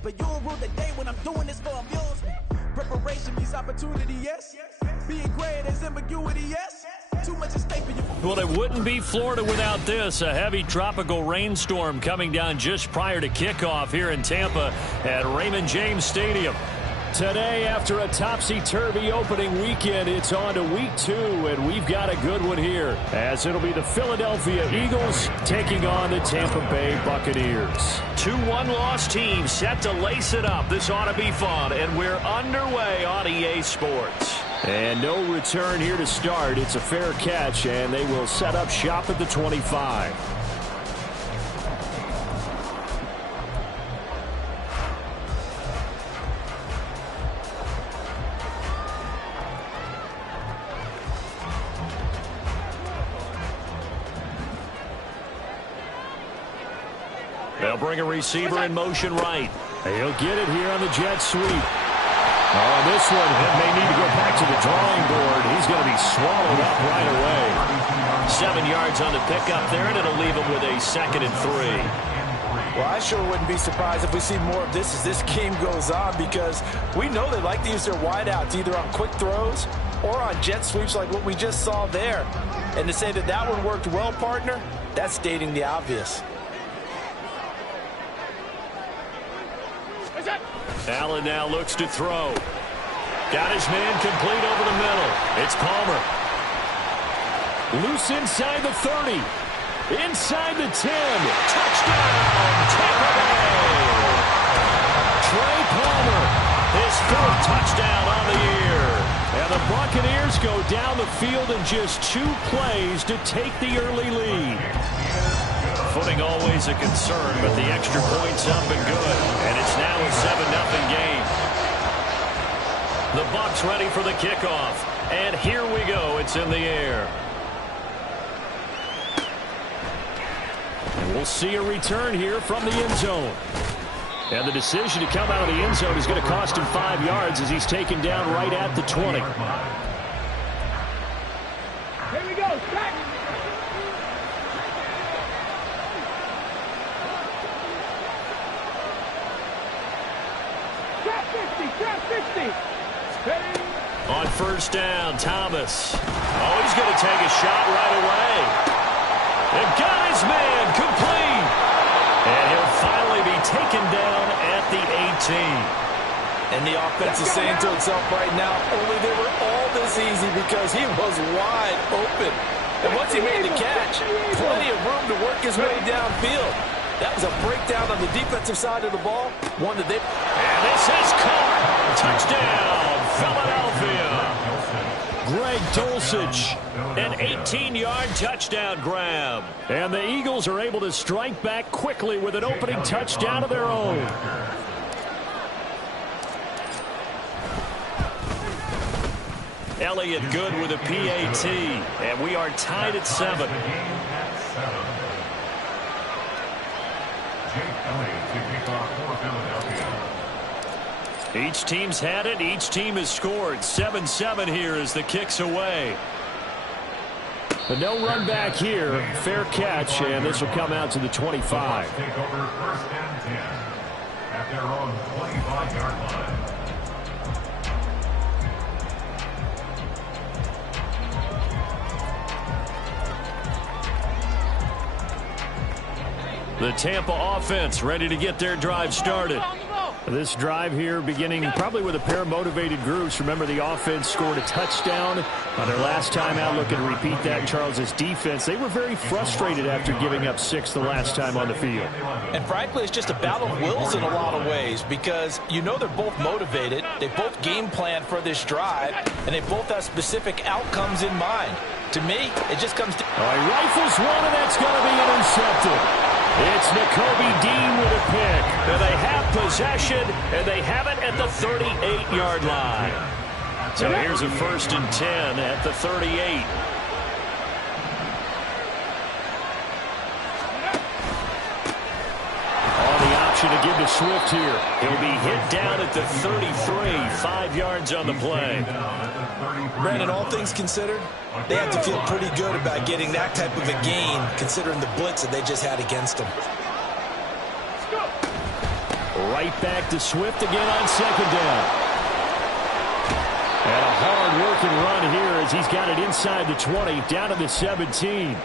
yes. But you don't rule the day when I'm doing this for amusement. Preparation means opportunity, yes. Being great is ambiguity, yes. Too much at stake for you. Well, it wouldn't be Florida without this. A heavy tropical rainstorm coming down just prior to kickoff here in Tampa at Raymond James Stadium. Today, after a topsy-turvy opening weekend, it's on to week 2, and we've got a good one here, as it'll be the Philadelphia Eagles taking on the Tampa Bay Buccaneers. 2 one-loss teams set to lace it up. This ought to be fun, and we're underway on EA Sports. And no return here to start. It's a fair catch, and they will set up shop at the 25. They'll bring a receiver in motion right. He'll get it here on the jet sweep. Oh, this one may need to go back to the drawing board. He's going to be swallowed up right away. 7 yards on the pickup there, and it'll leave him with a 2nd and 3. Well, I sure wouldn't be surprised if we see more of this as this game goes on, because we know they like to use their wideouts either on quick throws or on jet sweeps like what we just saw there. And to say that that one worked well, partner, that's stating the obvious. Allen now looks to throw. Got his man complete over the middle. It's Palmer. Loose inside the 30. Inside the 10. Touchdown, Tampa Bay. Trey Palmer, his 4th touchdown on the year. And the Buccaneers go down the field in just 2 plays to take the early lead. Footing always a concern, but the extra point's up and good. And it's now a 7-0 game. The Bucs ready for the kickoff. And here we go. It's in the air. And we'll see a return here from the end zone. And the decision to come out of the end zone is going to cost him 5 yards as he's taken down right at the 20. Here we go. Back. On first down, Thomas. Oh, he's going to take a shot right away. And got his man complete. And he'll finally be taken down at the 18. And the offense is saying to itself right now, only they were all this easy because he was wide open. And once he made the catch, plenty of room to work his way downfield. That was a breakdown on the defensive side of the ball. One that they... And this is caught. Touchdown, Philadelphia. Greg Dulcich, an 18-yard touchdown grab. And the Eagles are able to strike back quickly with an opening touchdown of their own. Elliott good with a PAT. And we are tied at 7. Each team's had it. Each team has scored. 7-7 here as the kick's away. But no run back here. Fair catch, and this will come out to the 25. Take over 1st and 10 at their own 25-yard line. The Tampa offense ready to get their drive started. This drive here beginning probably with a pair of motivated groups. Remember, the offense scored a touchdown on their last time out. Looking to repeat that. Charles's defense, they were very frustrated after giving up 6 the last time on the field. And frankly, it's just a battle of wills in a lot of ways, because you know they're both motivated. They both game plan for this drive, and they both have specific outcomes in mind. To me, it just comes to... Oh, he rifles one, and that's going to be intercepted. It's Nakobe Dean with a pick. And they have possession, and they have it at the 38-yard line. So here's a 1st and 10 at the 38. To give to Swift here. He'll be hit down at the 33, 5 yards on the play. Brandon, all things considered, they have to feel pretty good about getting that type of a gain, considering the blitz that they just had against them. Right back to Swift again on second down. And a hard-working run here as he's got it inside the 20, down to the 17.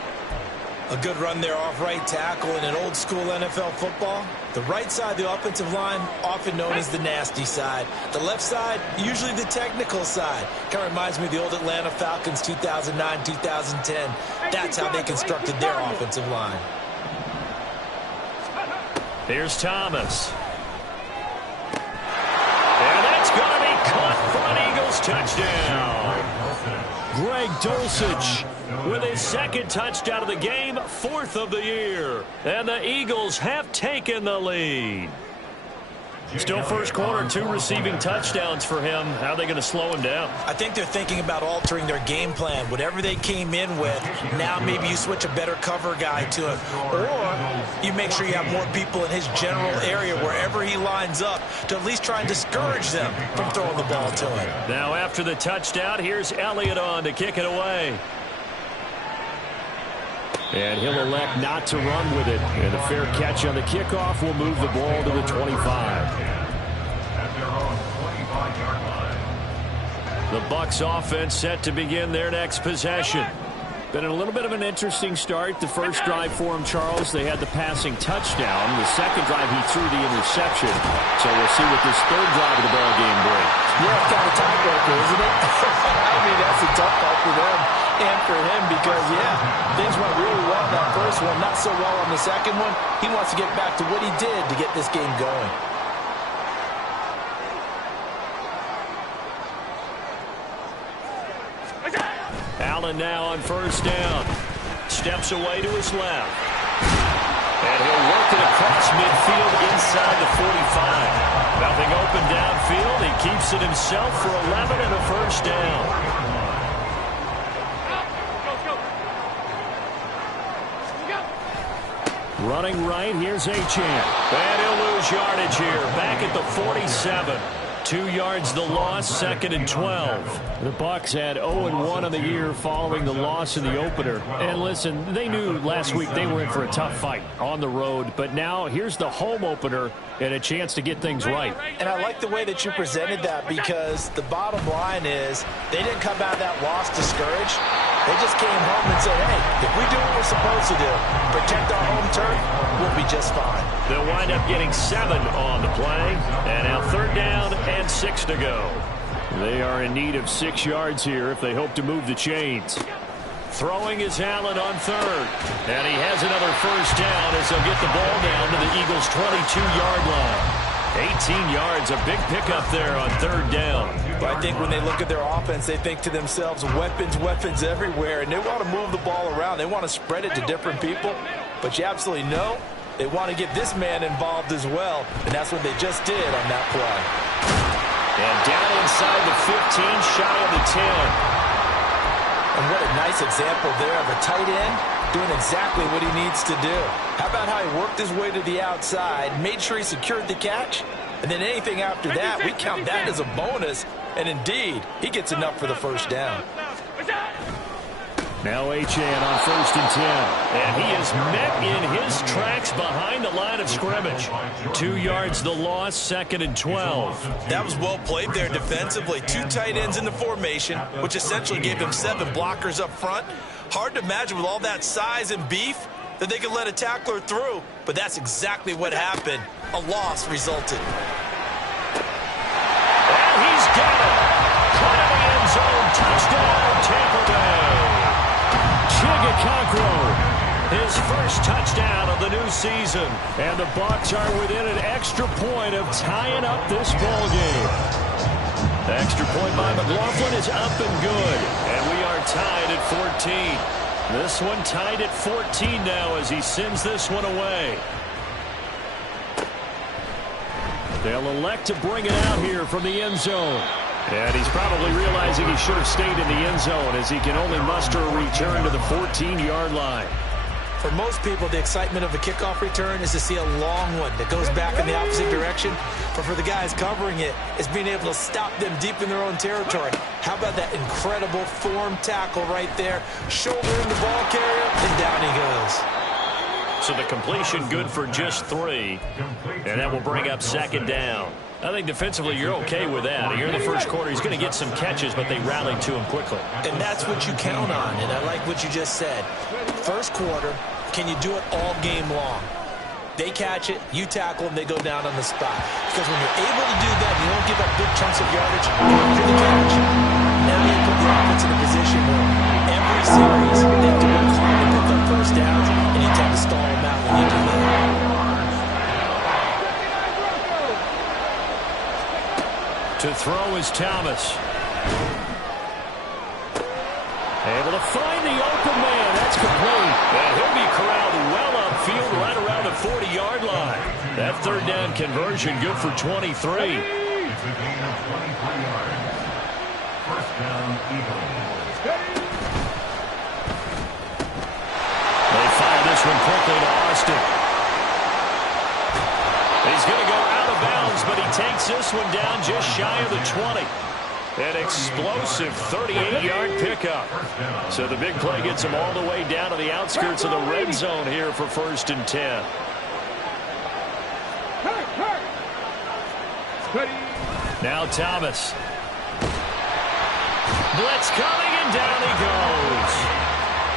A good run there off right tackle in an old-school NFL football. The right side of the offensive line, often known as the nasty side. The left side, usually the technical side. Kind of reminds me of the old Atlanta Falcons 2009-2010. That's how they constructed their offensive line. Here's Thomas. And that's going to be caught for an Eagles touchdown. Greg Dulcich with his second touchdown of the game, 4th of the year. And the Eagles have taken the lead. Still first quarter, 2 receiving touchdowns for him. How are they going to slow him down? I think they're thinking about altering their game plan. Whatever they came in with, now maybe you switch a better cover guy to him. Or you make sure you have more people in his general area wherever he lines up to at least try and discourage them from throwing the ball to him. Now after the touchdown, here's Elliott on to kick it away. And he'll elect not to run with it. And the fair catch on the kickoff will move the ball to the 25. At their own 25-yard line. The Bucs offense set to begin their next possession. Been a little bit of an interesting start. The first drive for him, Charles, they had the passing touchdown. The second drive, he threw the interception. So we'll see what this third drive of the ball game brings. Yeah, it's kind of tiebreaker, isn't it? I mean, that's a tough part for them and for him because, yeah, things went really well in that first one, not so well on the second one. He wants to get back to what he did to get this game going. Allen now on first down. Steps away to his left. And he'll work it across midfield inside the 45. Nothing open downfield. He keeps it himself for 11 and a first down. Running right, here's Achane. And he'll lose yardage here. Back at the 47. 2 yards the loss, 2nd and 12. The Bucs had 0-1 on the year following the loss in the opener. And listen, they knew last week they were in for a tough fight on the road. But now here's the home opener and a chance to get things right. And I like the way that you presented that because the bottom line is they didn't come out of that loss discouraged. They just came home and said, hey, if we do what we're supposed to do, protect our home turf, we'll be just fine. They'll wind up getting 7 on the play. And now 3rd down and 6 to go. They are in need of 6 yards here if they hope to move the chains. Throwing is Allen on 3rd. And he has another first down as they'll get the ball down to the Eagles' 22-yard line. 18 yards, a big pickup there on 3rd down. But I think when they look at their offense, they think to themselves, weapons, weapons everywhere. And they want to move the ball around. They want to spread it to different people. But you absolutely know they want to get this man involved as well. And that's what they just did on that play. And down inside the 15, shy of the 10. And what a nice example there of a tight end doing exactly what he needs to do. How about how he worked his way to the outside, made sure he secured the catch, and then anything after that, we count that as a bonus. And indeed, he gets enough for the first down. Now Achane on 1st and 10. And he is met in his tracks behind the line of scrimmage. 2 yards the loss, 2nd and 12. That was well played there defensively. 2 tight ends in the formation, which essentially gave them 7 blockers up front. Hard to imagine with all that size and beef that they could let a tackler through. But that's exactly what happened. A loss resulted. And he's got it. Caught in the end zone. Touchdown, Tampa Bay. Chigakakro, his first touchdown of the new season. And the Bucs are within an extra point of tying up this ball game. The extra point by McLaughlin is up and good. And we are tied at 14. This one tied at 14 now as he sends this one away. They'll elect to bring it out here from the end zone. And he's probably realizing he should have stayed in the end zone as he can only muster a return to the 14-yard line. For most people, the excitement of a kickoff return is to see a long one that goes back in the opposite direction. But for the guys covering it, it's being able to stop them deep in their own territory. How about that incredible form tackle right there? Shouldering the ball carrier, and down he goes. So the completion good for just 3. And that will bring up second down. I think defensively you're okay with that. Here in the first quarter, he's going to get some catches, but they rallied to him quickly. And that's what you count on, and I like what you just said. First quarter, can you do it all game long? They catch it, you tackle them, they go down on the spot. Because when you're able to do that, you don't give up big chunks of yardage after the catch. Now you put the offense in a position where every series they have to work hard to pick up first downs, and you tend to stall them out when you do that. To throw is Thomas. Able to find the open man. That's complete. And he'll be corralled well upfield right around the 40-yard line. That third down conversion good for 23. It's a gain of 23 yards. First down, Eagles. They fire this one quickly to Austin. He's going to go out of bounds, but he takes this one down just shy of the 20. An explosive 38-yard pickup. So the big play gets him all the way down to the outskirts of the red zone here for 1st and 10. Now Thomas. Blitz coming, and down he goes.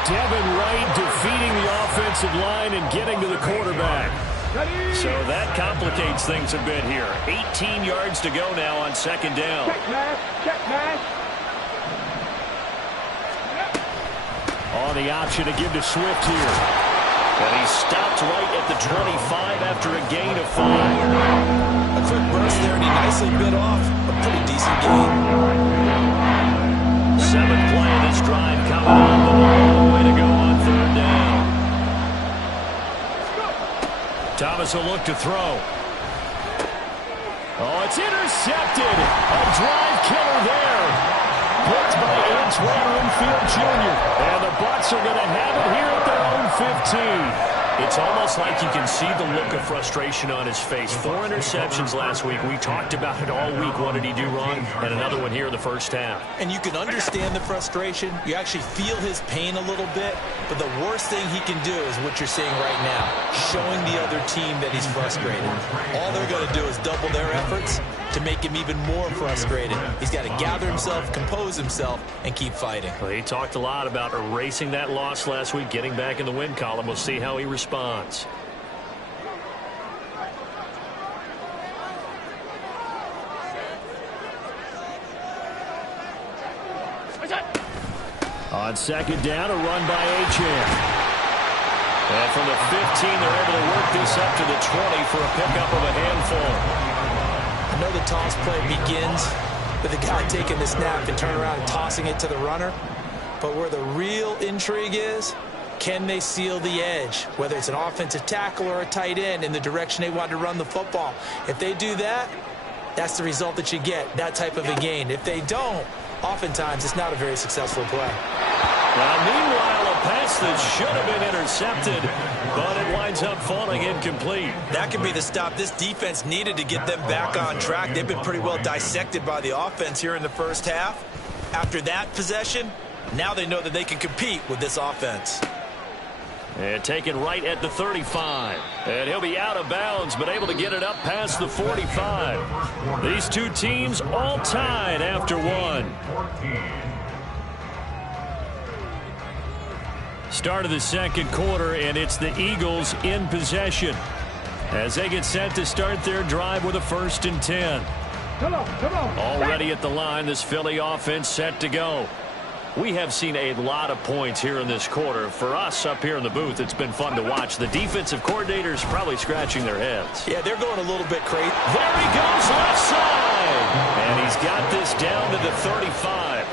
Devin Wright defeating the offensive line and getting to the quarterback. So that complicates things a bit here. 18 yards to go now on second down. On the option to give to Swift here. And he stopped right at the 25 after a gain of 5. A quick burst there, and he nicely bit off a pretty decent gain. 7th play of this drive coming on. The long way to go on third down. Thomas will look to throw. Oh, it's intercepted. A drive killer there. Picked by Antoine Winfield Jr. And the Bucs are going to have it here at their own 15. It's almost like you can see the look of frustration on his face. 4 interceptions last week. We talked about it all week. What did he do wrong? And another one here in the first half. And you can understand the frustration. You actually feel his pain a little bit. But the worst thing he can do is what you're seeing right now, showing the other team that he's frustrated. All they're going to do is double their efforts to make him even more frustrated. He's got to gather himself, compose himself, and keep fighting. Well, he talked a lot about erasing that loss last week, getting back in the win column. We'll see how he responds. On second down, a run by Achane. And from the 15, they're able to work this up to the 20 for a pickup of a handful. I know the toss play begins with the guy taking the snap and turn around and tossing it to the runner. But where the real intrigue is, can they seal the edge, whether it's an offensive tackle or a tight end, in the direction they want to run the football? If they do that, that's the result that you get, that type of a gain. If they don't, oftentimes it's not a very successful play. Well, meanwhile, a pass that should have been intercepted, but it winds up falling incomplete. That could be the stop this defense needed to get them back on track. They've been pretty well dissected by the offense here in the first half. After that possession, now they know that they can compete with this offense. And taken right at the 35. And he'll be out of bounds, but able to get it up past the 45. These two teams all tied after one. Start of the second quarter, and it's the Eagles in possession as they get set to start their drive with a 1st and 10. Come on. Already at the line, this Philly offense set to go. We have seen a lot of points here in this quarter. For us up here in the booth, it's been fun to watch. The defensive coordinators probably scratching their heads. Yeah, they're going a little bit crazy. There he goes, left side. And he's got this down to the 35.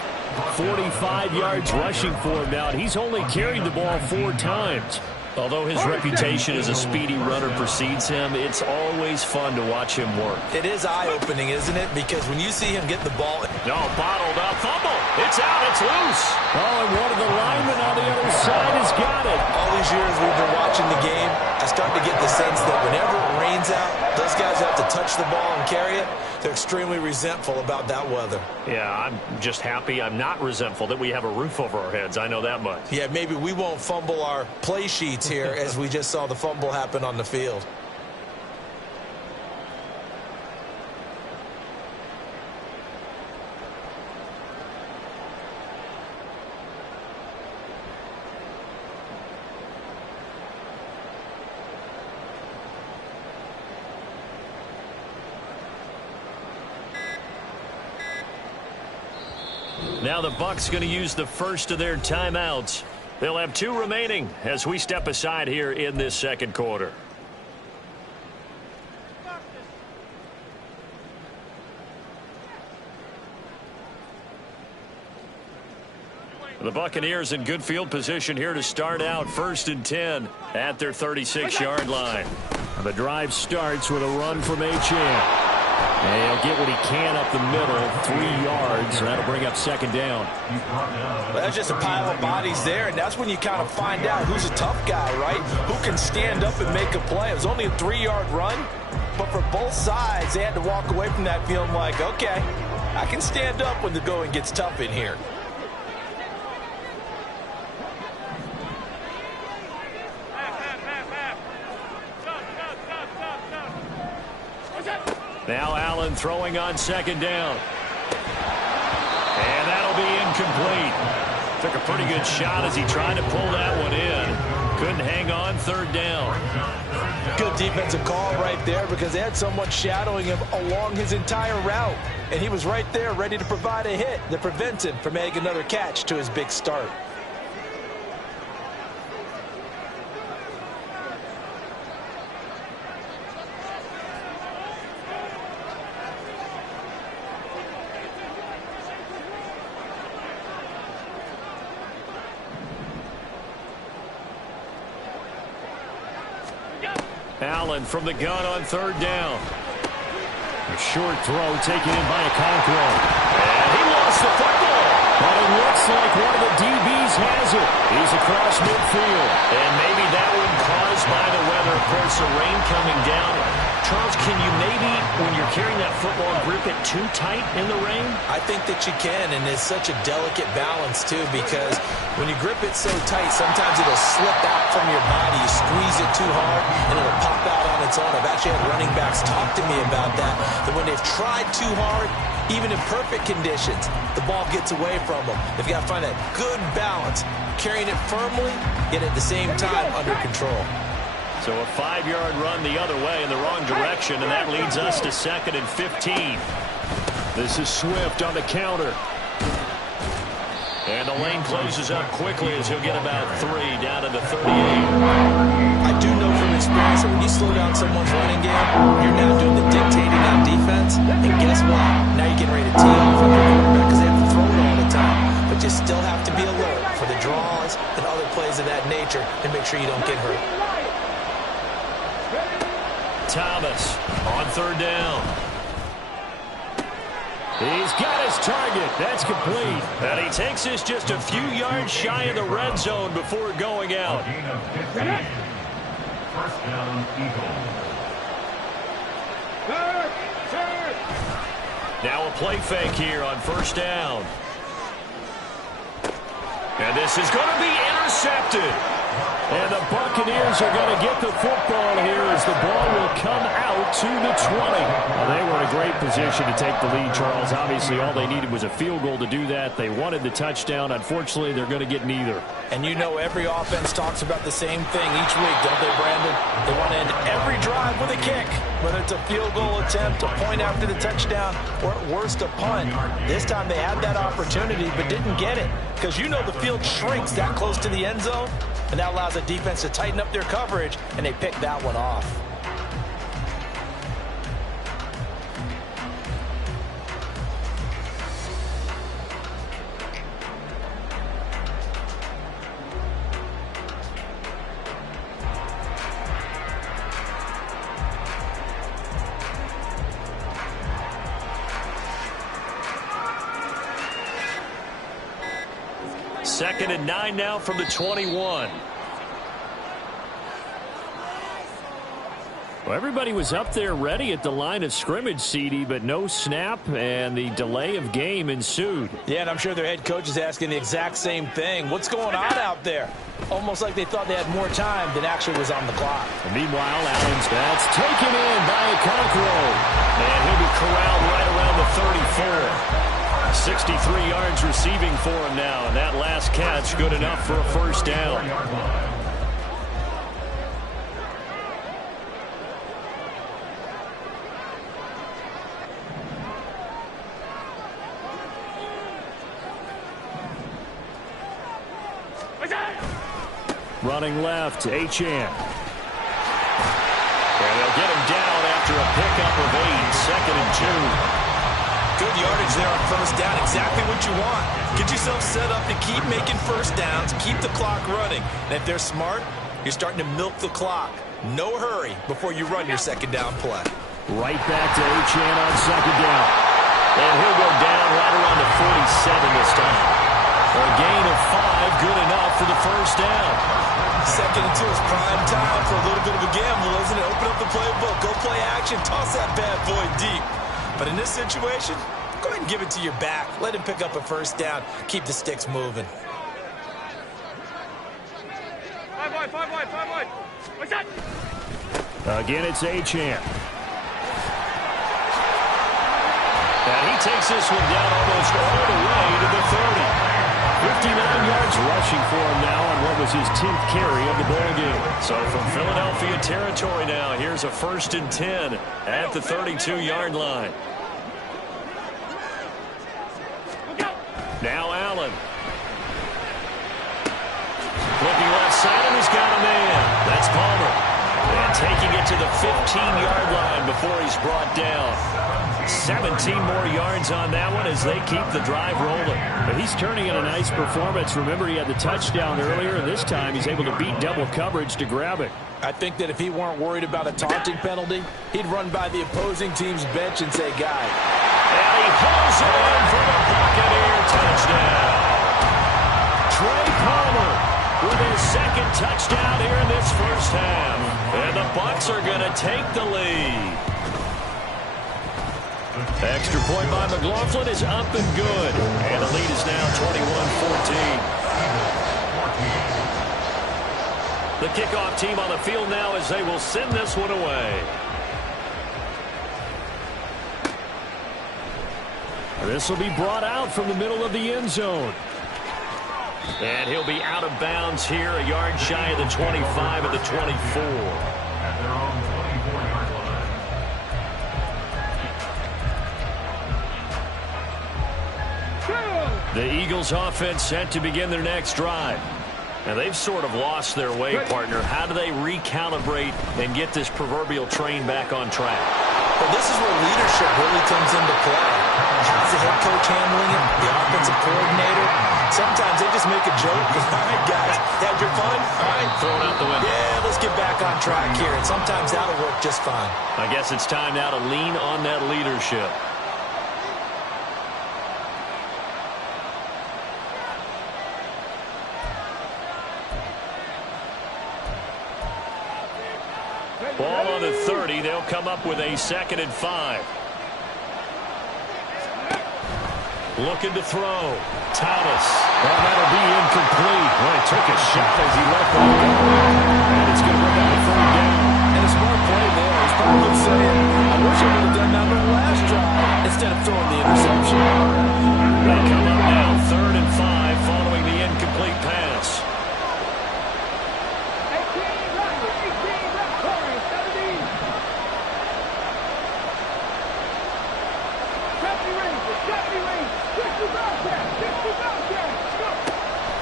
45 yards rushing for him now. He's only carried the ball 4 times. Although his reputation as a speedy runner precedes him, it's always fun to watch him work. It is eye-opening, isn't it? Because when you see him get the ball... No, bottled up, fumble. It's out, it's loose. Oh, and one of the linemen on the other side has got it. All these years we've been watching the game, I start to get the sense that whenever it rains out, those guys have to touch the ball and carry it, they're extremely resentful about that weather. Yeah, I'm just happy I'm not resentful that we have a roof over our heads. I know that much. Yeah, maybe we won't fumble our play sheets here as we just saw the fumble happen on the field. Now the Bucs going to use the first of their timeouts. They'll have 2 remaining as we step aside here in this second quarter. The Buccaneers in good field position here to start out 1st and 10 at their 36-yard line. The drive starts with a run from Achane. And he'll get what he can up the middle, 3 yards, and that'll bring up 2nd down. Well, that's just a pile of bodies there, and that's when you kind of find out who's a tough guy, right? Who can stand up and make a play. It was only a 3-yard run, but for both sides, they had to walk away from that feeling like, okay, I can stand up when the going gets tough in here. Now Allen throwing on 2nd down. And that'll be incomplete. Took a pretty good shot as he tried to pull that one in. Couldn't hang on 3rd down. Good defensive call right there because they had someone shadowing him along his entire route. And he was right there ready to provide a hit that prevents him from making another catch to his big start. Allen from the gun on 3rd down. A short throw taken in by Okonkwo. And he lost the football. But it looks like one of the DBs has it. He's across midfield. And maybe that one caused by the weather. Of course, the rain coming down. Charles, can you maybe, when you're carrying that football, grip it too tight in the rain? I think that you can, and it's such a delicate balance, too, because when you grip it so tight, sometimes it'll slip out from your body. You squeeze it too hard, and it'll pop out on its own. I've actually had running backs talk to me about that when they've tried too hard, even in perfect conditions, the ball gets away from them. They've got to find that good balance, carrying it firmly, yet at the same time under control. So a 5-yard run the other way in the wrong direction, and that leads us to 2nd and 15. This is Swift on the counter. And the lane closes up quickly as he'll get about 3 down to the 38. I do know from experience that when you slow down someone's running game, you're now doing the dictating on defense. And guess what? Now you're getting ready to tee off on your quarterback because they have to throw it all the time. But you still have to be alert for the draws and other plays of that nature and make sure you don't get hurt. Thomas on 3rd down. He's got his target. That's complete. And he takes this just a few yards shy of the red zone before going out. First down, Eagles. Now a play fake here on 1st down. And this is going to be intercepted. And the Buccaneers are going to get the football here as the ball will come out to the 20. Well, they were in a great position to take the lead, Charles. Obviously, all they needed was a field goal to do that. They wanted the touchdown. Unfortunately, they're going to get neither. And you know every offense talks about the same thing each week, don't they, Brandon? They want to end every drive with a kick, whether it's a field goal attempt, a point after the touchdown, or at worst a punt. This time they had that opportunity but didn't get it because you know the field shrinks that close to the end zone, and that allows the defense to tighten up their coverage, and they picked that one off. Second and 9 now from the 21. Well, everybody was up there ready at the line of scrimmage, CD, but no snap, and the delay of game ensued. Yeah, and I'm sure their head coach is asking the exact same thing. What's going on out there? Almost like they thought they had more time than actually was on the clock. And meanwhile, Allen's that's taken in by a Conqueror, and he'll be corralled right around the 34. 63 yards receiving for him now, and that last catch good enough for a first down. Running left, Achane. And they'll get him down after a pickup of 8, 2nd and 2. Good yardage there on first down. Exactly what you want. Get yourself set up to keep making first downs, keep the clock running. And if they're smart, you're starting to milk the clock. No hurry before you run your second down play. Right back to Achane on second down. And he'll go down right around the 47 this time. A gain of 5, good enough for the first down. 2nd and 2 is prime time for a little bit of a gamble, isn't it? Open up the playbook, go play action, toss that bad boy deep. But in this situation, go ahead and give it to your back. Let him pick up a first down. Keep the sticks moving. 5 wide, 5 wide, 5 wide. What's that? Again, it's Achane. And he takes this one down almost all the way to the 30. 59 yards rushing for him now on what was his 10th carry of the ball game. So from Philadelphia territory now, here's a 1st and 10 at the 32-yard line. Now Allen. Looking left side, and he's got a man. That's Palmer. And taking it to the 15-yard line before he's brought down. 17 more yards on that one as they keep the drive rolling. But he's turning in a nice performance. Remember, he had the touchdown earlier, and this time he's able to beat double coverage to grab it. I think that if he weren't worried about a taunting penalty, he'd run by the opposing team's bench and say, "Guy." And he pulls it in for the Buccaneer touchdown. Trey Palmer with his 2nd touchdown here in this first half. And the Bucs are going to take the lead. Extra point by McLaughlin is up and good. And the lead is now 21-14. The kickoff team on the field now as they will send this one away. This will be brought out from the middle of the end zone. And he'll be out of bounds here, a yard shy of the 25 at the 24. At their own 24-yard line. The Eagles offense set to begin their next drive. And they've sort of lost their way, partner. How do they recalibrate and get this proverbial train back on track? Well, this is where leadership really comes into play. How's the head coach handling it? The offensive coordinator? Sometimes they just make a joke. All right, guys, had your fun? All right, Throw it out the window. Yeah, let's get back on track here. And sometimes that'll work just fine. I guess it's time now to lean on that leadership. Ball on the 30. They'll come up with a 2nd and 5. Looking to throw. Thomas. Well, that'll be incomplete. Well, he took a shot as he let the ball go. And it's going to bring up a 3rd down. And a smart play there. He's probably saying, I wish I would have done that on the last drive instead of throwing the interception. They come up now 3rd and 5 following the incomplete pass. 18 left corner, 17.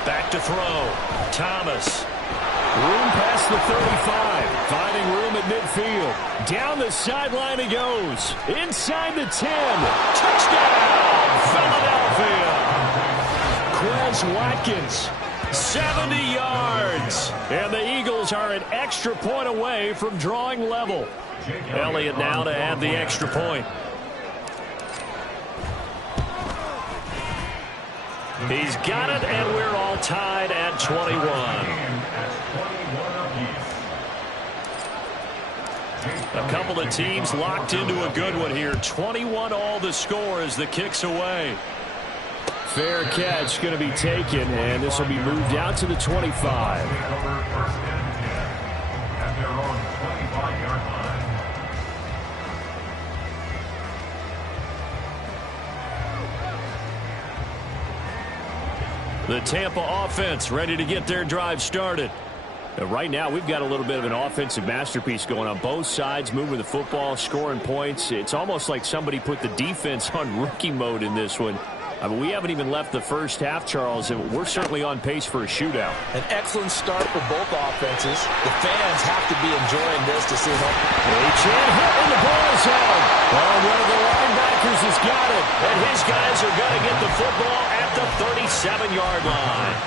Back to throw. Thomas. Room past the 35. Finding room at midfield. Down the sideline he goes. Inside the 10. Touchdown, Philadelphia. Quez Watkins. 70 yards. And the Eagles are an extra point away from drawing level. Elliott now to add the extra point. He's got it, and we're all tied at 21. A couple of teams locked into a good one here. 21-all the score as the kick's away. Fair catch going to be taken, and this will be moved out to the 25. The Tampa offense ready to get their drive started. Right now, we've got a little bit of an offensive masterpiece going on both sides, moving the football, scoring points. It's almost like somebody put the defense on rookie mode in this one. I mean, we haven't even left the first half, Charles, and we're certainly on pace for a shootout. An excellent start for both offenses. The fans have to be enjoying this to see them. A-Chan hit and the ball is out. Oh, one of the linebackers has got it, and his guys are going to get the football at the 37-yard line.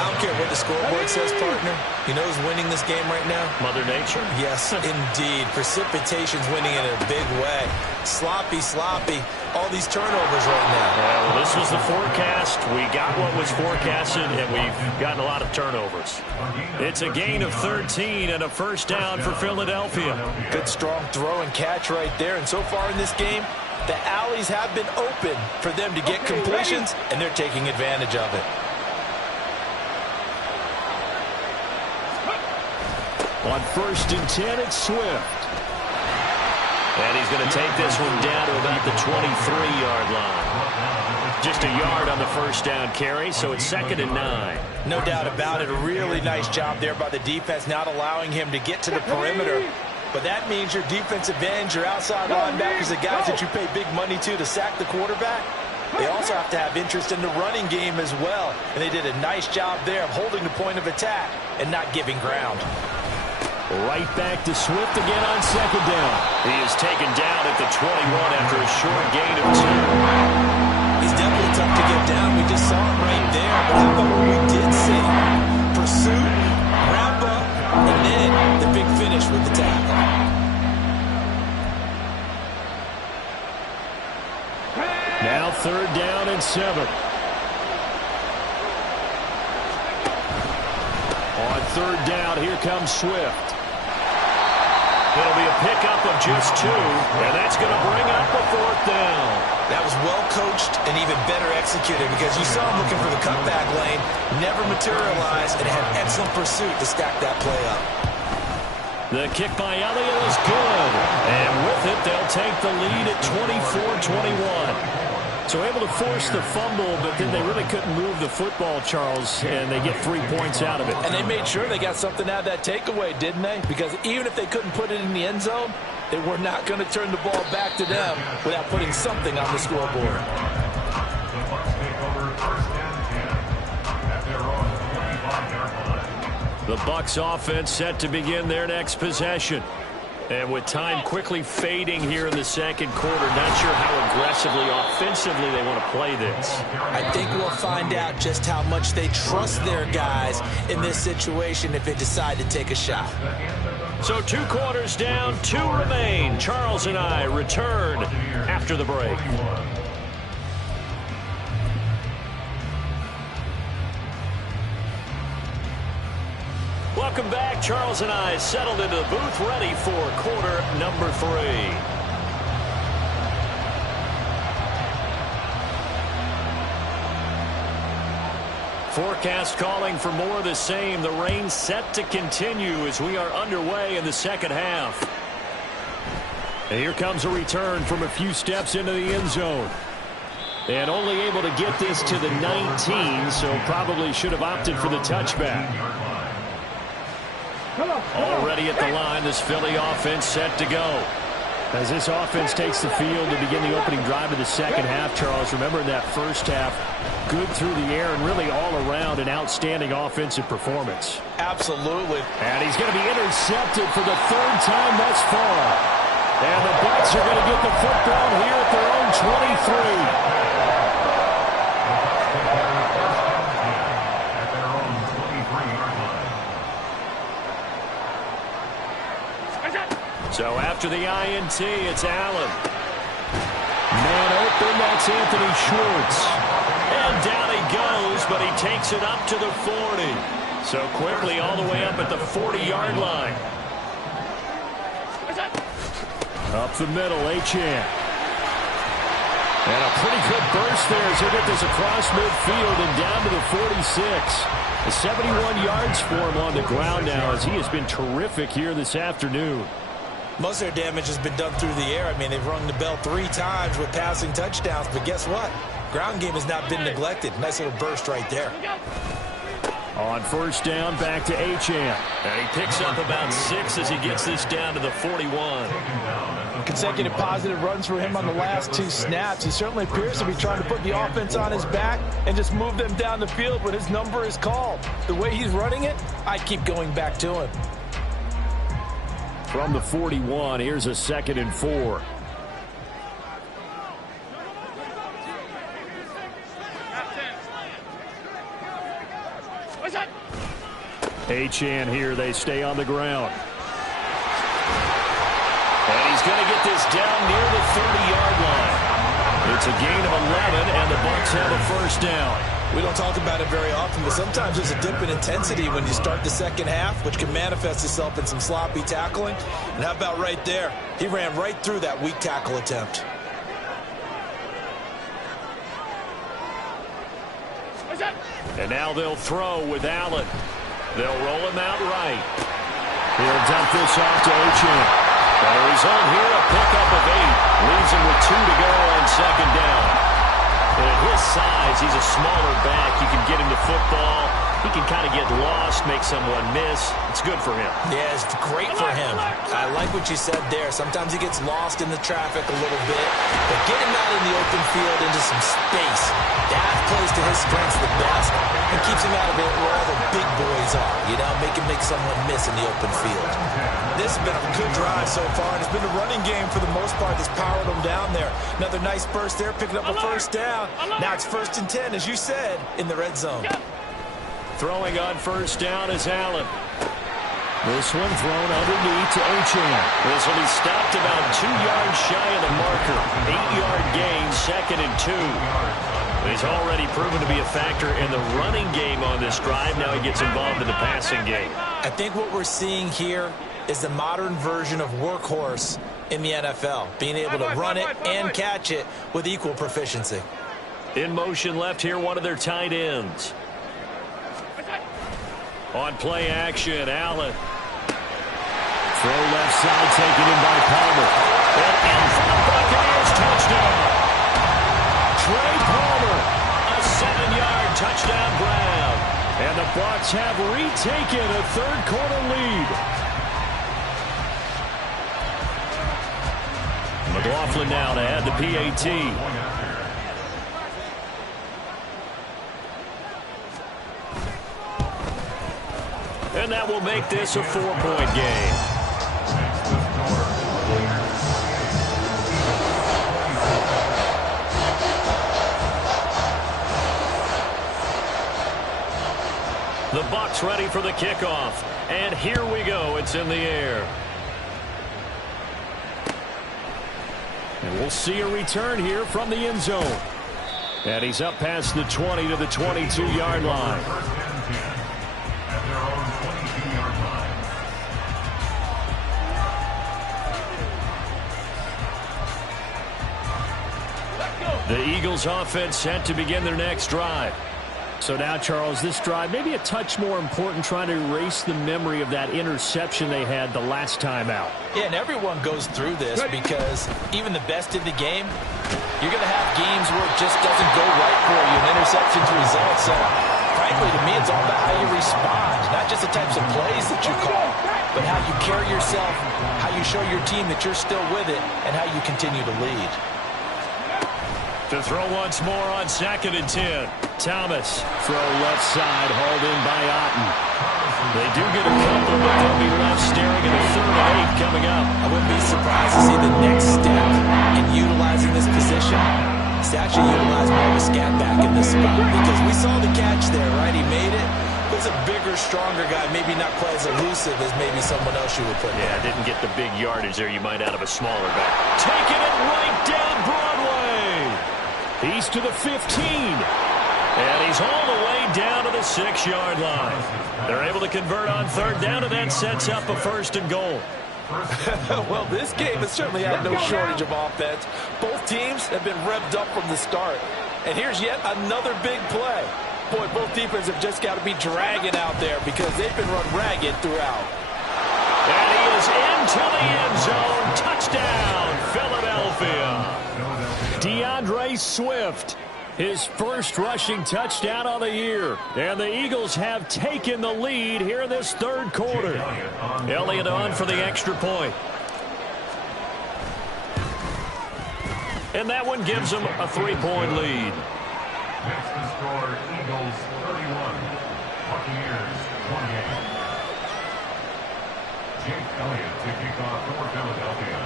I don't care what the scoreboard says, partner. You know who's winning this game right now? Mother Nature? Yes, indeed. Precipitation's winning in a big way. Sloppy. All these turnovers right now. Yeah, well, this was the forecast. We got what was forecasted, and we've gotten a lot of turnovers. It's a gain of 13 and a first down for Philadelphia. Good, strong throw and catch right there. And so far in this game, the alleys have been open for them to get completions, and they're taking advantage of it. On 1st and 10, it's Swift. And he's going to take this one down to about the 23-yard line. Just a yard on the first down carry, so it's 2nd and 9. No doubt about it. A really nice job there by the defense, not allowing him to get to the perimeter. But that means your defensive ends, your outside linebackers, the guys that you pay big money to sack the quarterback, they also have to have interest in the running game as well. And they did a nice job there of holding the point of attack and not giving ground. Right back to Swift again on 2nd down. He is taken down at the 21 after a short gain of 2. He's definitely tough to get down. We just saw him right there. But how about what we did see? Pursuit, wrap up, and then the big finish with the tackle. Now 3rd down and 7. On 3rd down, here comes Swift. It'll be a pickup of just 2, and that's going to bring up a 4th down. That was well coached and even better executed because you saw him looking for the cutback lane, never materialized, and had excellent pursuit to stack that play up. The kick by Elliott is good, and with it, they'll take the lead at 24-21. So able to force the fumble, but then they really couldn't move the football, Charles, and they get 3 points out of it. And they made sure they got something out of that takeaway, didn't they? Because even if they couldn't put it in the end zone, they were not going to turn the ball back to them without putting something on the scoreboard. The Bucs offense set to begin their next possession. And with time quickly fading here in the 2nd quarter, not sure how aggressively, offensively they want to play this. I think we'll find out just how much they trust their guys in this situation if they decide to take a shot. So 2 quarters down, 2 remain. Charles and I return after the break. Welcome back. Charles and I settled into the booth, ready for quarter number 3. Forecast calling for more of the same. The rain set to continue as we are underway in the 2nd half. And here comes a return from a few steps into the end zone. And only able to get this to the 19, so probably should have opted for the touchback. Already at the line, this Philly offense set to go. As this offense takes the field to begin the opening drive of the 2nd half, Charles, remember in that first half, good through the air and really all around an outstanding offensive performance. Absolutely. And he's going to be intercepted for the 3rd time thus far. And the Bucs are going to get the football here at their own 23. So after the INT, it's Allen. Man open, that's Anthony Schwartz. And down he goes, but he takes it up to the 40. So quickly all the way up at the 40-yard line. Up the middle, Achane. And a pretty good burst there as he'll get this across midfield and down to the 46. 71 yards for him on the ground now as he has been terrific here this afternoon. Most of their damage has been done through the air. I mean, they've rung the bell 3 times with passing touchdowns, but guess what? Ground game has not been neglected. Nice little burst right there. On first down, back to Achane. And he picks up about 6 as he gets this down to the 41. Consecutive positive runs for him on the last 2 snaps. He certainly appears to be trying to put the offense on his back and just move them down the field when his number is called. The way he's running it, I keep going back to him. From the 41, here's a 2nd and 4. Achane here, they stay on the ground. And he's going to get this down near the 30-yard line. It's a gain of 11, and the Bucs have a first down. We don't talk about it very often, but sometimes there's a dip in intensity when you start the second half, which can manifest itself in some sloppy tackling. And how about right there? He ran right through that weak tackle attempt. And now they'll throw with Allen. They'll roll him out right. He'll dump this off to Achane. And he's on here, a pickup of 8. Leaves him with 2 to go on 2nd down. And at his size, he's a smaller back. You can get him to football. He can kind of get lost, make someone miss. It's good for him. Yeah, it's great for him. I like what you said there. Sometimes he gets lost in the traffic a little bit, but get him out in the open field into some space. That plays to his strengths the best and keeps him out of it where all the big boys are. You know, make someone miss in the open field. This has been a good drive so far, and it's been a running game for the most part that's powered them down there. Another nice burst there, picking up a first down. Now it's 1st and 10, as you said, in the red zone. Throwing on first down is Allen. This one thrown underneath to Achane. This will be stopped about 2 yards shy of the marker. 8-yard gain, 2nd and 2. He's already proven to be a factor in the running game on this drive. Now he gets involved in the passing game. I think what we're seeing here is the modern version of workhorse in the NFL. Being able to run it and catch it with equal proficiency. In motion left here, one of their tight ends. On play action, Allen. Throw left side, taken in by Palmer. And in for the Buccaneers, touchdown. Trey Palmer, a 7-yard touchdown grab. And the Bucs have retaken a 3rd quarter lead. McLaughlin now to add the PAT. And that will make this a 4-point game. The Bucs ready for the kickoff. And here we go. It's in the air. And we'll see a return here from the end zone. And he's up past the 20 to the 22-yard line. The Eagles offense set to begin their next drive. So now, Charles, this drive maybe a touch more important, trying to erase the memory of that interception they had the last time out. Yeah, and everyone goes through this because even the best in the game, you're going to have games where it just doesn't go right for you, and interceptions result. So, frankly, to me, it's all about how you respond, not just the types of plays that you call, but how you carry yourself, how you show your team that you're still with it, and how you continue to lead. To throw once more on 2nd and 10. Thomas, throw left side, hauled in by Otten. They do get a couple, but they'll be left staring at a 3rd and 8 coming up. I wouldn't be surprised to see the next step in utilizing this position is to actually utilize more of a scat back in this spot, because we saw the catch there, right? He made it. He's a bigger, stronger guy, maybe not quite as elusive as maybe someone else you would put there. Yeah, didn't get the big yardage there you might out of a smaller back. Taking it right down Broadway. He's to the 15. And he's all the way down to the 6-yard line. They're able to convert on 3rd down, and that sets up a 1st and goal. Well, this game has certainly had no shortage of offense. Both teams have been revved up from the start. And here's yet another big play. Boy, both defenses have just got to be dragging out there because they've been run ragged throughout. And he is into the end zone. Touchdown, Philadelphia. DeAndre Swift, his first rushing touchdown on the year. And the Eagles have taken the lead here in this third quarter. Elliott on for the extra point. And that one gives them a 3-point lead. Next to score, Eagles 31, Buccaneers 28. Jake Elliott to kick off for Philadelphia.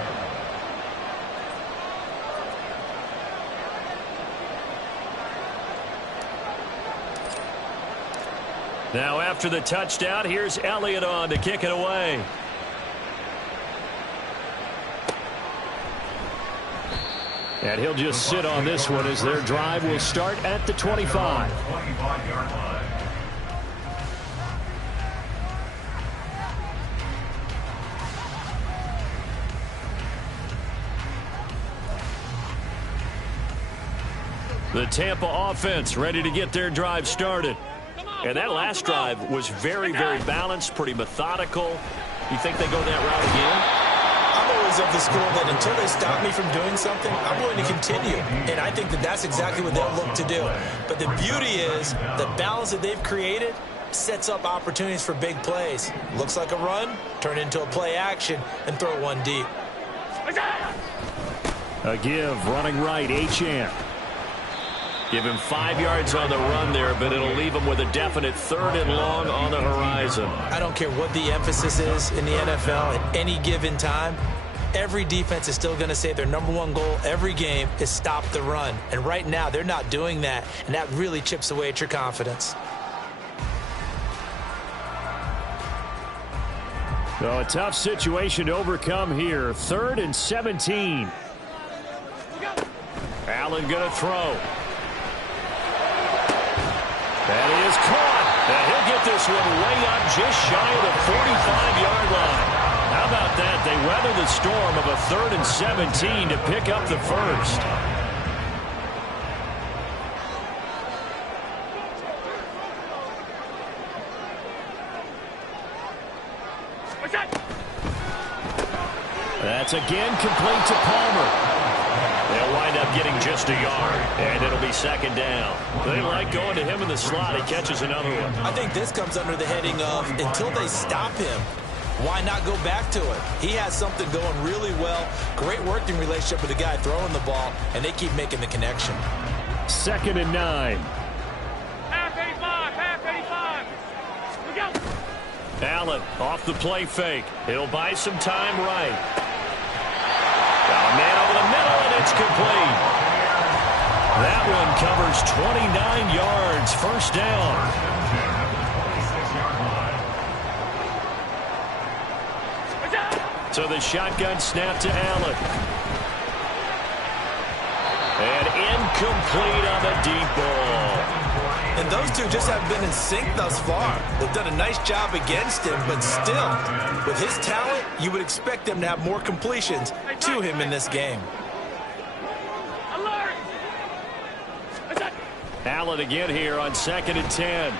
Now after the touchdown, here's Elliott on to kick it away. And he'll just sit on this one as their drive will start at the 25. 25-yard line. The Tampa offense ready to get their drive started. And that last drive was very, very balanced, pretty methodical. You think they go that route again? I'm always of the school that until they stop me from doing something, I'm going to continue. And I think that that's exactly what they'll look to do. But the beauty is the balance that they've created sets up opportunities for big plays. Looks like a run, turn into a play action, and throw one deep. A give, running right, Achane. Give him 5 yards on the run there, but it'll leave him with a definite 3rd and long on the horizon. I don't care what the emphasis is in the NFL at any given time. Every defense is still going to say their #1 goal every game is stop the run. And right now, they're not doing that, and that really chips away at your confidence. So a tough situation to overcome here. 3rd and 17. Allen going to throw. And he is caught. And he'll get this one way up just shy of the 45-yard line. How about that? They weather the storm of a 3rd and 17 to pick up the first. That's again complete to Palmer. They'll wind up getting just a yard, and it'll be 2nd down. They like going to him in the slot. He catches another one. I think this comes under the heading of until they stop him, why not go back to it? He has something going really well. Great working relationship with the guy throwing the ball, and they keep making the connection. 2nd and 9. Half 85. We go. Allen off the play fake. He'll buy some time right. Got a man over the middle, and it's complete. That one covers 29 yards. 1st down. So the shotgun snap to Allen. And incomplete on the deep ball. And those two just haven't been in sync thus far. They've done a nice job against him, but still, with his talent, you would expect them to have more completions to him in this game. Allen again here on 2nd and 10.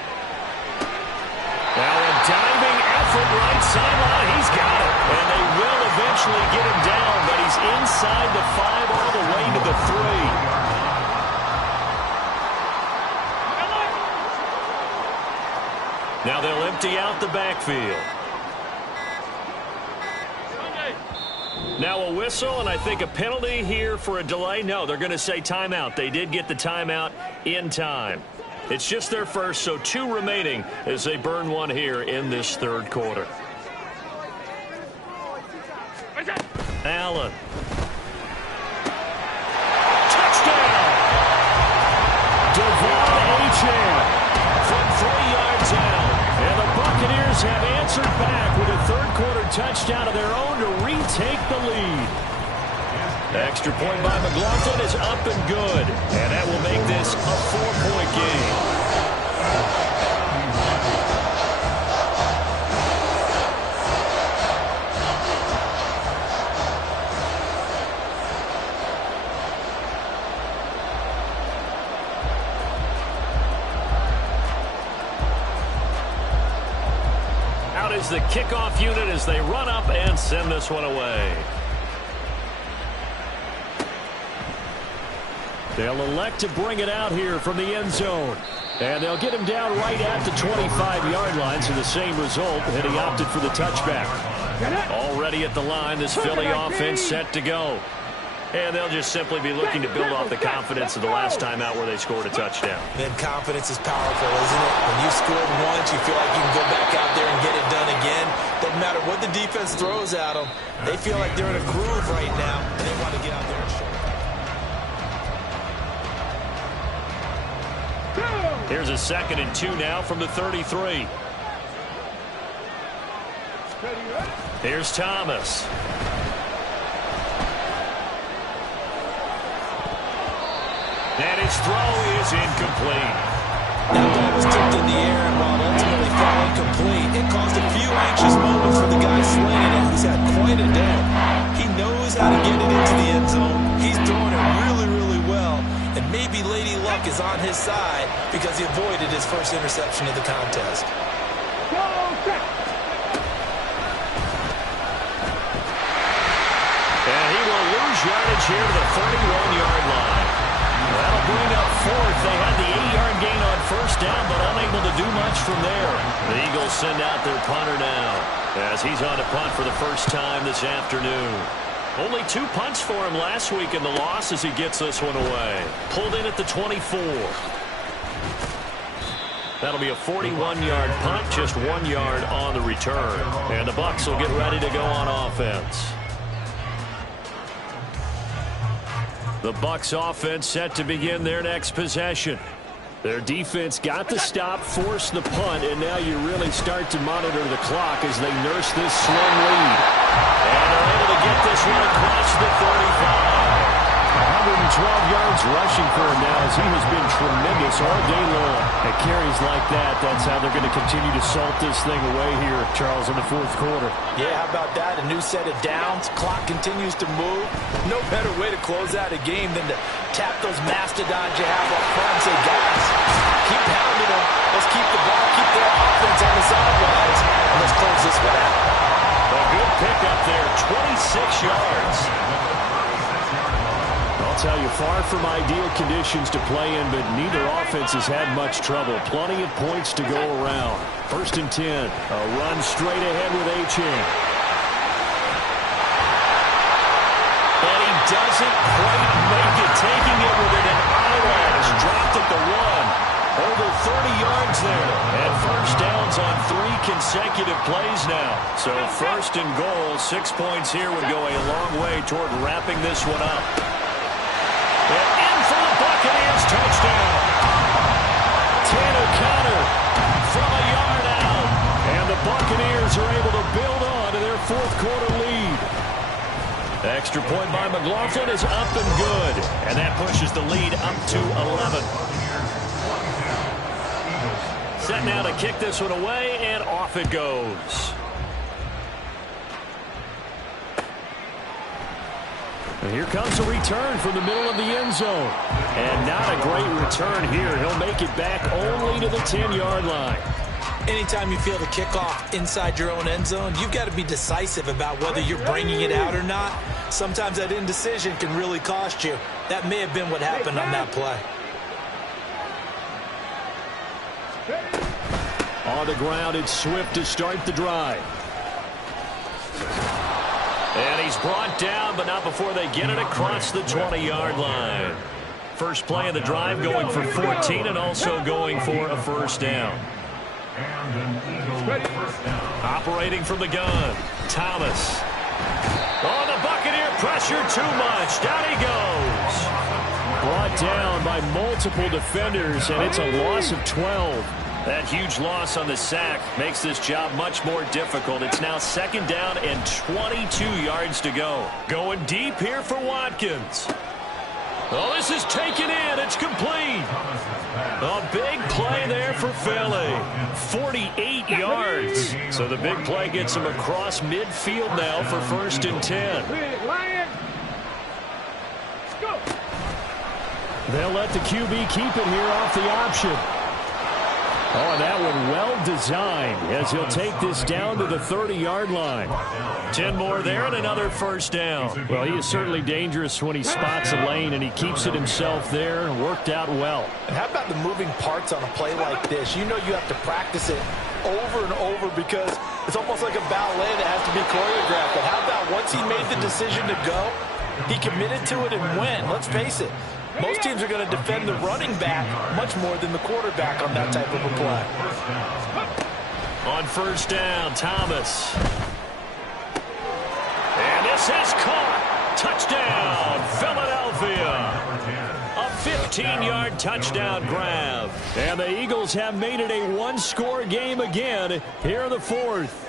Now a diving effort right sideline. He's got it. And they will eventually get him down, but he's inside the 5 all the way to the 3. Now they'll empty out the backfield. Now a whistle, and I think a penalty here for a delay. No, they're going to say timeout. They did get the timeout in time. It's just their first, so 2 remaining as they burn one here in this 3rd quarter. Allen. Touchdown! Devon Achane from 3 yards out. And the Buccaneers have answered back with a 3rd quarter touchdown of their own to retake the lead. Extra point by McLaughlin is up and good. And that will make this a 4-point game. is the kickoff unit as they run up and send this one away. They'll elect to bring it out here from the end zone. And they'll get him down right at the 25-yard line, so the same result, and he opted for the touchback. Already at the line, this Philly offense set to go. And they'll just simply be looking to build off the confidence of the last time out where they scored a touchdown. And confidence is powerful, isn't it? When you scored once, you feel like you can go back out there and get it done again. Doesn't matter what the defense throws at them. They feel like they're in a groove right now, and they want to get out there and show it. Here's a 2nd and 2 now from the 33. Here's Thomas. And his throw is incomplete. That ball was tipped in the air, and while it ultimately fell incomplete, it caused a few anxious moments for the guy slinging it, who's had quite a day. He knows how to get it into the end zone. He's throwing it really, really well. And maybe Lady Luck is on his side because he avoided his first interception of the contest. And he will lose yardage here to the 31-yard line. That'll bring up 4th. They had the 8-yard gain on 1st down, but unable to do much from there. The Eagles send out their punter now as he's on to punt for the first time this afternoon. Only 2 punts for him last week in the loss as he gets this one away. Pulled in at the 24. That'll be a 41-yard punt, just 1 yard on the return. And the Bucs will get ready to go on offense. The Bucs offense set to begin their next possession. Their defense got the stop, forced the punt, and now you really start to monitor the clock as they nurse this slim lead. And they're able to get this one across the 35. 112 yards rushing for him now as he has been tremendous all day long. At carries like that, that's how they're going to continue to salt this thing away here, Charles, in the 4th quarter. Yeah, how about that? A new set of downs. Clock continues to move. No better way to close out a game than to tap those mastodons you have up front and say, guys, keep pounding them. Let's keep the ball, keep their offense on the sidelines, and let's close this one out. A good pickup there, 26 yards. I'll tell you, far from ideal conditions to play in, but neither offense has had much trouble. Plenty of points to go around. 1st and 10. A run straight ahead with Achane. And he doesn't quite make it, taking it within an eyelash. Dropped at the 1. Over 30 yards there. And 1st downs on 3 consecutive plays now. So 1st and goal, 6 points here would go a long way toward wrapping this one up. And in for the Buccaneers, touchdown. O'Connor from a yard out. And the Buccaneers are able to build on to their 4th quarter lead. The extra point by McLaughlin is up and good. And that pushes the lead up to 11. Set now to kick this one away, and off it goes. And here comes a return from the middle of the end zone. And not a great return here. He'll make it back only to the 10-yard line. Anytime you feel the kickoff inside your own end zone, you've got to be decisive about whether you're bringing it out or not. Sometimes that indecision can really cost you. That may have been what happened on that play. On the ground, it's Swift to start the drive. And he's brought down, but not before they get it across the 20-yard line. First play of the drive going for 14 and also going for a 1st down. Operating from the gun, Thomas. Oh, the Buccaneer pressure too much. Down he goes. Brought down by multiple defenders, and it's a loss of 12. That huge loss on the sack makes this job much more difficult. It's now 2nd down and 22 yards to go. Going deep here for Watkins. Oh, this is taken in. It's complete. A big play there for Philly. 48 yards. So the big play gets him across midfield now for 1st and 10. They'll let the QB keep it here off the option. Oh, and that one well designed as he'll take this down to the 30-yard line. 10 more there and another first down. Well, he is certainly dangerous when he spots a lane, and he keeps it himself there and worked out well. And how about the moving parts on a play like this? You know you have to practice it over and over because it's almost like a ballet that has to be choreographed. But how about once he made the decision to go, he committed to it and went. Let's face it. Most teams are going to defend the running back much more than the quarterback on that type of a play. On first down, Thomas. And this is caught. Touchdown, Philadelphia. A 15-yard touchdown grab. And the Eagles have made it a one-score game again here in the fourth.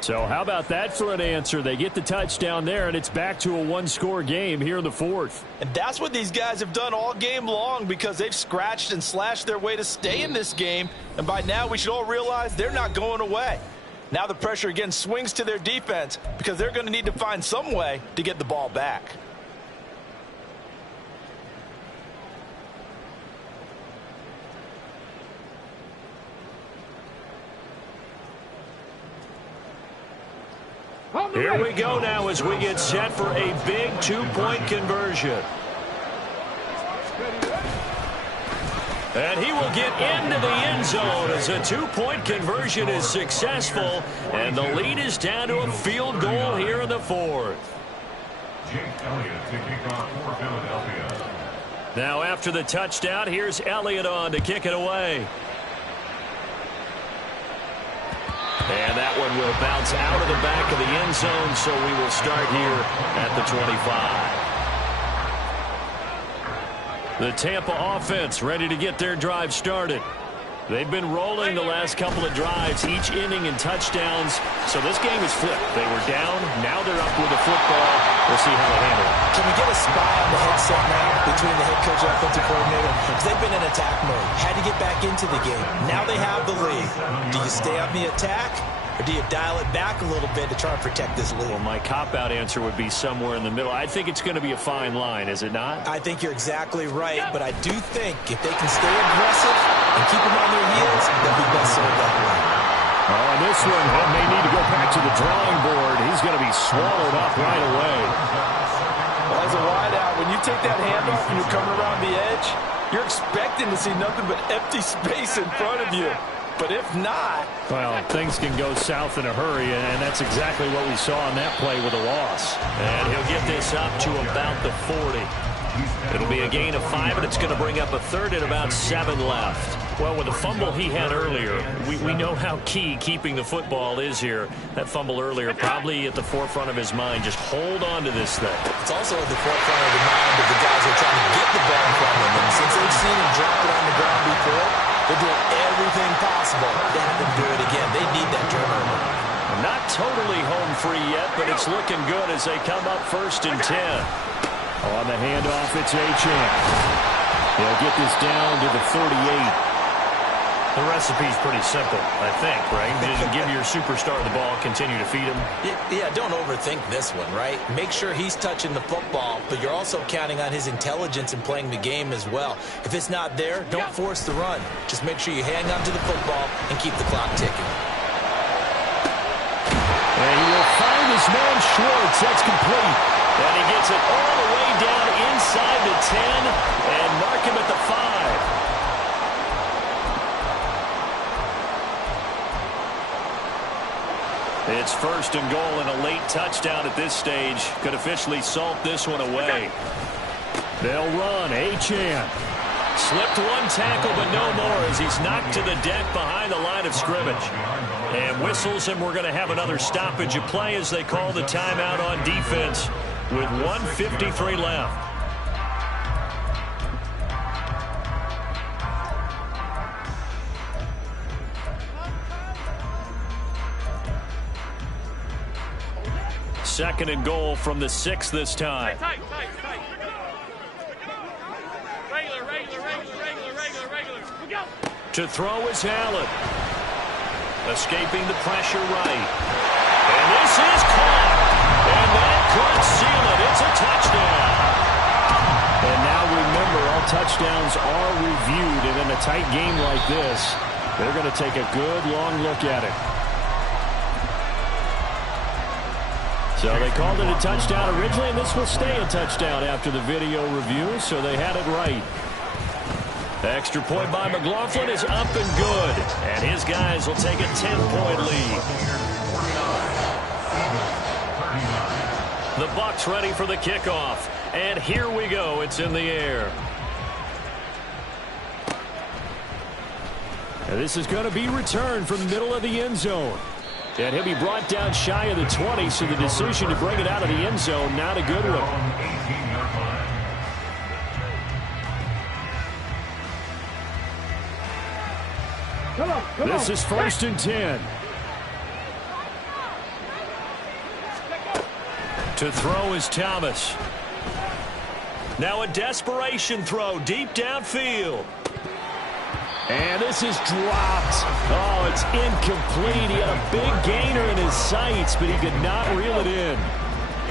So how about that for an answer? They get the touchdown there, and it's back to a one-score game here in the fourth. And that's what these guys have done all game long because they've scratched and slashed their way to stay in this game. And by now, we should all realize they're not going away. Now the pressure again swings to their defense because they're going to need to find some way to get the ball back. Here we go now as we get set for a big two-point conversion. And he will get into the end zone as a two-point conversion is successful. And the lead is down to a field goal here in the fourth. Jake Elliott to kick off for Philadelphia. Now after the touchdown, here's Elliott on to kick it away. And that one will bounce out of the back of the end zone, so we will start here at the 25. The Tampa offense ready to get their drive started. They've been rolling the last couple of drives, each inning in touchdowns, so this game is flipped. They were down, now they're up with the football. We'll see how they handle it. Can we get a spy on the headset now between the head coach and offensive coordinator? Because they've been in attack mode. Had to get back into the game. Now they have the lead. Do you stay on the attack, or do you dial it back a little bit to try and protect this lead? Well, my cop-out answer would be somewhere in the middle. I think it's going to be a fine line, is it not? I think you're exactly right, but I do think if they can stay aggressive and keep them on their heels, they'll be best served that way. Oh, and this one may need to go back to the drawing board. He's going to be swallowed up right away. Well, as a wideout, when you take that handoff and you're coming around the edge, you're expecting to see nothing but empty space in front of you. But if not... Well, things can go south in a hurry, and that's exactly what we saw on that play with a loss. And he'll get this up to about the 40. It'll be a gain of 5, and it's going to bring up a third and about 7 left. Well, with the fumble he had earlier, we know how key keeping the football is here. That fumble earlier probably at the forefront of his mind. Just hold on to this thing. It's also at the forefront of the mind of the guys who are trying to get the ball from him. And since they've seen him drop it on the ground before, they're doing everything possible to have him do it again. They need that turnover. Not totally home free yet, but it's looking good as they come up 1st and 10. On the handoff, it's Achane. They'll get this down to the 38. The recipe's pretty simple, I think, right? Just give your superstar the ball, continue to feed him. Yeah, don't overthink this one, right? Make sure he's touching the football, but you're also counting on his intelligence in playing the game as well. If it's not there, don't force the run. Just make sure you hang on to the football and keep the clock ticking. And he will find his man Schwartz. That's complete. And he gets it all the way down inside the 10 and mark him at the 5. It's 1st and goal and a late touchdown at this stage. Could officially salt this one away. They'll run. Achane. Slipped one tackle, but no more as he's knocked to the deck behind the line of scrimmage. And whistles, and we're going to have another stoppage of play as they call the timeout on defense with 1:53 left. Second and goal from the 6 this time. Tight. Regular. We go. To throw is Allen. Escaping the pressure right. And this is caught. And that could seal it. It's a touchdown. And now remember, all touchdowns touchdowns are reviewed, and in a tight game like this, they're going to take a good long look at it. So they called it a touchdown originally, and this will stay a touchdown after the video review, so they had it right. Extra point by McLaughlin is up and good, and his guys will take a 10-point lead. The Bucs ready for the kickoff, and here we go. It's in the air. And this is going to be returned from the middle of the end zone. And he'll be brought down shy of the 20, so the decision to bring it out of the end zone, not a good one. This is 1st and 10. To throw is Thomas. Now a desperation throw deep downfield. And this is dropped. Oh, it's incomplete. He had a big gainer in his sights, but he could not reel it in.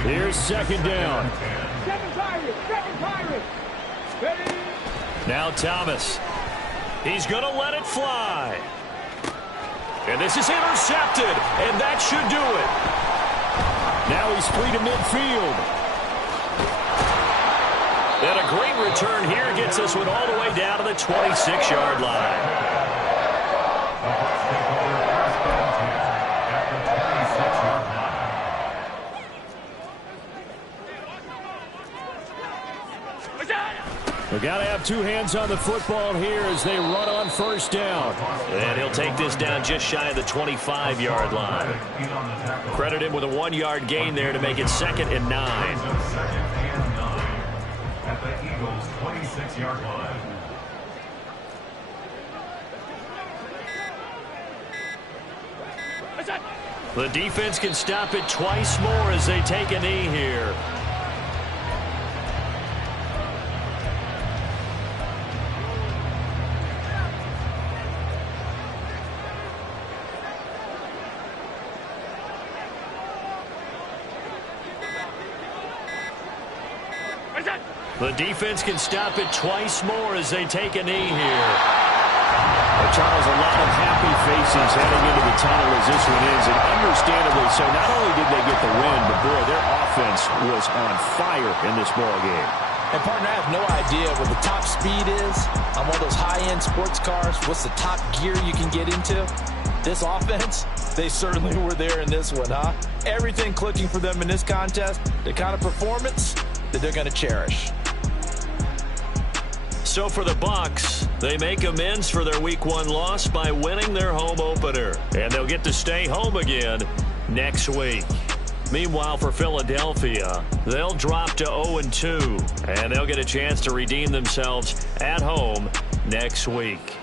Here's 2nd down. Now Thomas. He's going to let it fly. And this is intercepted, and that should do it. Now he's free to midfield. And a great return here gets this one all the way down to the 26-yard line. We've got to have two hands on the football here as they run on 1st down. And he'll take this down just shy of the 25-yard line. Credit him with a 1-yard gain there to make it 2nd and 9. At the Eagles' 26-yard line. The defense can stop it twice more as they take a knee here. The defense can stop it twice more as they take a knee here. Well, Charles, a lot of happy faces heading into the tunnel as this one ends, and understandably so. Not only did they get the win, but boy, their offense was on fire in this ball game. And partner, I have no idea what the top speed is on one of those high-end sports cars. What's the top gear you can get into? This offense, they certainly were there in this one, huh? Everything clicking for them in this contest, the kind of performance that they're going to cherish. So for the Bucs, they make amends for their Week 1 loss by winning their home opener. And they'll get to stay home again next week. Meanwhile, for Philadelphia, they'll drop to 0-2. And they'll get a chance to redeem themselves at home next week.